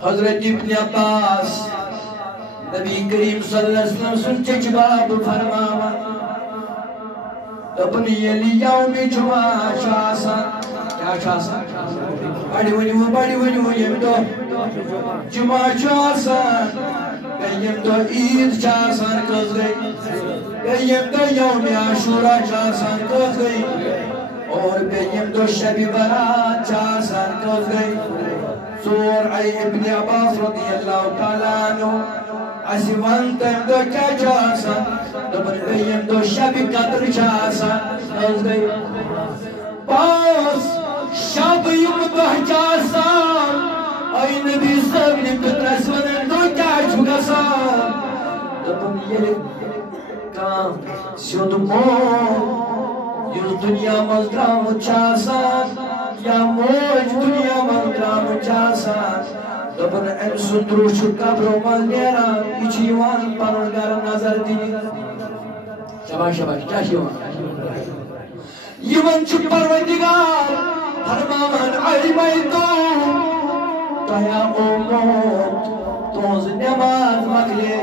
حضرت ابن عباس نبی کریم صلی اللہ علیہ وسلم سن چچباب فرماوا اپنی یلی یوم جمعہ شاسان کیا شاسان بڑی ونیو یم دو جمعہ شاسان یم دو عید شاسان کس گئی یم دو یوم عاشورہ شاسان کس گئی اور یم دو شب برات شاسان کس گئی سور علی ابن عباس رضی اللہ تعالیٰ عنہ اسی وان تیم دو کیا چاسا دبن بیم دو شب قدر چاسا از گئی پاس شب یم دو چاسا ای نبی صاحب نے قدرس ونن دو کیا چھگا سا دبن یہ کام سیود مو یز دنیا مزدرام چاسا یا موج دنیا مندرام چاسان دبن ام سندرو چھ قبرو مل نیران یہ چھ یوان پنن گر نظر دینی شباش کیا یوان چھ پروردگار فرمان علمی تو یا موت تونز نماز مکلے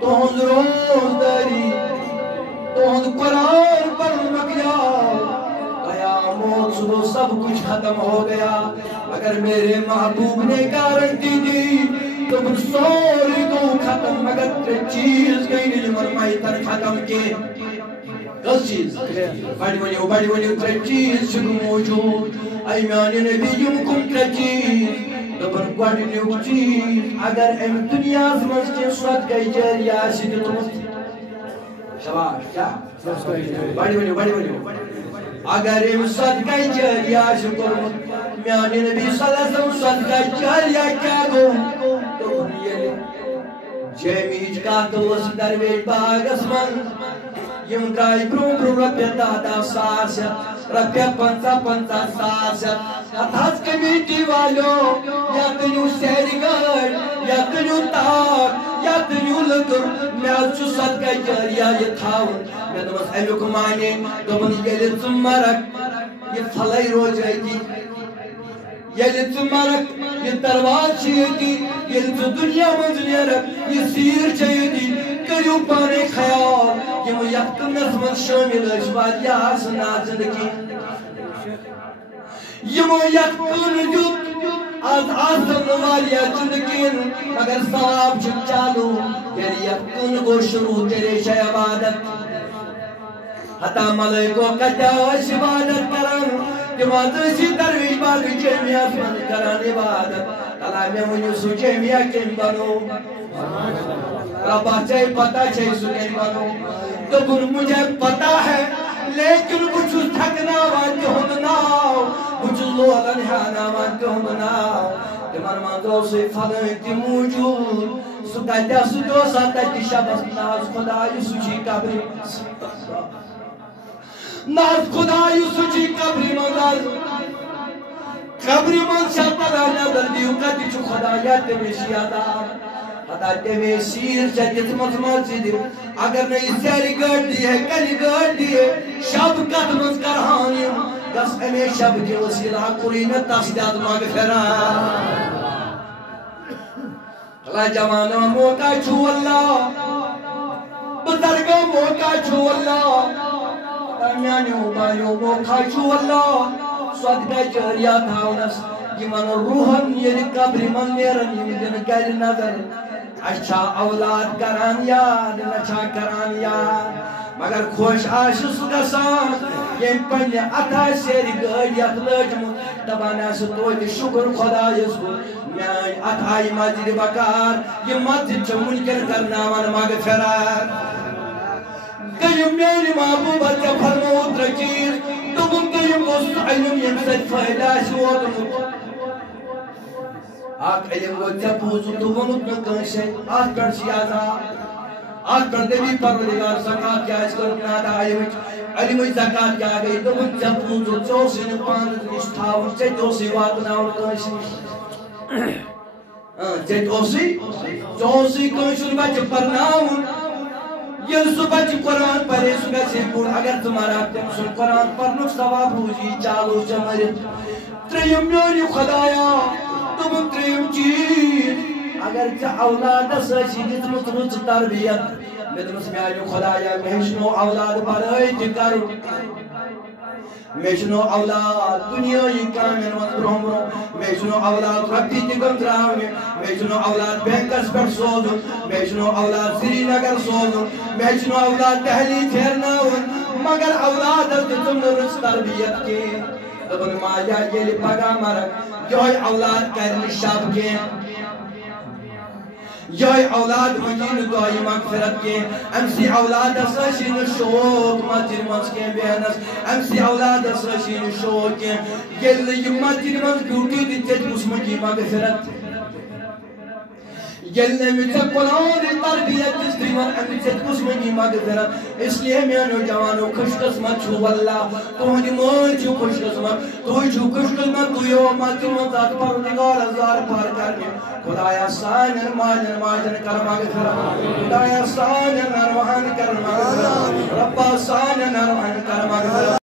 تونز روز داری تونز قرآن پر مکلیا موت صبح سب کچھ ختم ہو گیا اگر میرے محبوب نے گارنٹی دی تو سوری کو ختم مگر تر چیز گئی نہیں مرمائی تر ختم کے کس چیز بڑی ونیو تر چیز شروع موجود ایمان نبی کم تر چیز دبن گوڑنیو چیز اگر ام دنیا زمز کے صد گئی جاریہ سید شباش کیا بڑی ونیو اگر ام صدقہ جاریہ شکر میانی نبی صلی اللہ علیہ وسلم صدقہ جاریہ کیا گو تو یہ جیمیج کا دوست درویج باغ اسمان یم کائی برو رپی دادا ساسیت رپی پنچا ساسیت ہتھاز کمیٹی والو یا تنیو سیری گھر یا تنیو تاک یا تنیو لگر میں آج چو صدقہ جاریہ یہ تھاون میں دمس ایلو کمانے دمن یلی تمرک یہ پھلائی رو جائے گی یلی تمرک یہ درواز چاہیے گی یلی دنیا منزلی رک یہ سیر چاہیے گی کریو پانے خیال یہ میقتن نظمن شامل اجوال یا حسنا زندگی یہ میقتن جد از آسن والیا زندگین مگر ثواب چک چالو یعنی یقتن کو شروع تیرے شای عبادت حتا ملائکو قداش عبادت کرن تماتسی درویش باغی جیمیہ فن کرن عبادت کلامی منیو سو جیمیہ کن بنو ربا چاہی پتا چاہی سو کن بنو تو بن مجھے پتا ہے لیکن بچو تھکنا وانتی ہم ناو بچو لولن حانا وانتی ہم ناو تمہر ماندو سے فلنتی موجود سکتا سو دو ساتا تی شبس ناز خدای سوچی کبری ناز خدای سوچی کبری منداز کبری مند شاتا رانا دردیو کتی چو خدایات تمیشی آدار حتا تیوے سیر چاہتے مطمئن سی دی اگر نہیں سیری گھر دی ہے کلی گھر دی ہے شب قدمت کرہانیم دس امی شب کی وسیلہ قرین تصدیاد مغفرہ اللہ جوانا موقع چھو اللہ بزرگا موقع چھو اللہ امیانیو بایو موقع چھو اللہ صدقہ جاریہ تھاونس یہ من روحن یہ قبری من نیرن یہ دن گل نظر اچھا اولاد کران یاد نچھا کران یاد مگر خوش آشس گسان یہ پنی عطا سیری گھڑیت لجمت تبانا ستویت شکر خدایس کو میان عطائی مجد بکار یہ مجد چھ منکر کرنا من مغفرات قیم میری محبوبت یا فرمود رکیر تم قیم گوست علم یم سج فائدہ شوات آک علم کو جبوزو تو ونود نکنشے آج پر شیازا آج پر دیوی پروردگار زکاة کیا اس کر بنادا علمی زکاة کیا گئی تو من جبوزو چوسی نپاند نشتاون چے چوسی واتناون کنشی چے چوسی کنشن بچ پرناون یہ صبح قرآن پڑھے سگا سے پور اگر تمہارا تم قرآن پڑھنو ثواب ہوجی چالو جمر تریم میونی خدایا تو دوم تریم چیز اگر ژے اولادس آسی دِژمٕژ رٕژ تربیت مےٚ دوٚپمَس میٛانہِ خۄدایا مےٚ ہیٚچھنو اولاد بڑٲے تہِ کرُن مےٚ ہیٚچھنو اولاد دُنیٲیی کامٮ۪ن منٛز برٛونٛہہ برٛونٛہہ مےٚ ہیٚچھنو اولاد رۄپیہِ تہِ گٔنٛزراونہِ مےٚ ہیٚچھنو اولاد بینٛکس پٮ۪ٹھ سوزُن مےٚ ہیٚچھنو اولاد سرینگر سوزُن مےٚ ہیٚچھنو اولاد دہلی پھیرناوُن مگر اولادس دِژٕم نہٕ رٕژ تربیت کینٛہہ دوٚپُن ماجا ییٚلہِ پگاہ مرکھ یِہوٚے اولاد کرِ نہٕ شب کینٛہہ یہوٚے اولاد منٛگی نہٕ دۄیہِ مغفرت کینٛہہ أمۍ سی اولادس ٲسی نہٕ شوق مسجد منٛز کینٛہہ بیہنس أمۍ سی اولادس ٲسی نہٕ شوق کینٛہہ ییٚلہِ نہٕ یہِ مسجد منٛز ڈیوٹی دِژ ژےٚ دِژمٕژ منٛگی مغفرت ییٚلہِ نہٕ أمۍ ژےٚ قرآنٕچ تربیت دِژ دِوان أمۍ ژےٚ دِژمٕژ منٛگی مغفرت اسلیے میٛانیو جوانو خوش قسمت چھُو واللہ تُہنٛدِ مٲلۍ چھُو خوش قسمت تُہۍ چھُو خوش قسمت تُہۍ یِیو مسجد منٛز اتھ پروردگارس زار پار کرنہِ خۄدایا سانٮ۪ن مالٮ۪ن ماجٮ۪ن کر مغفرت خۄدایا سانٮ۪ن ارواحن کر مغفرت رۄبا سانٮ۪ن ارواحن کر مغفرت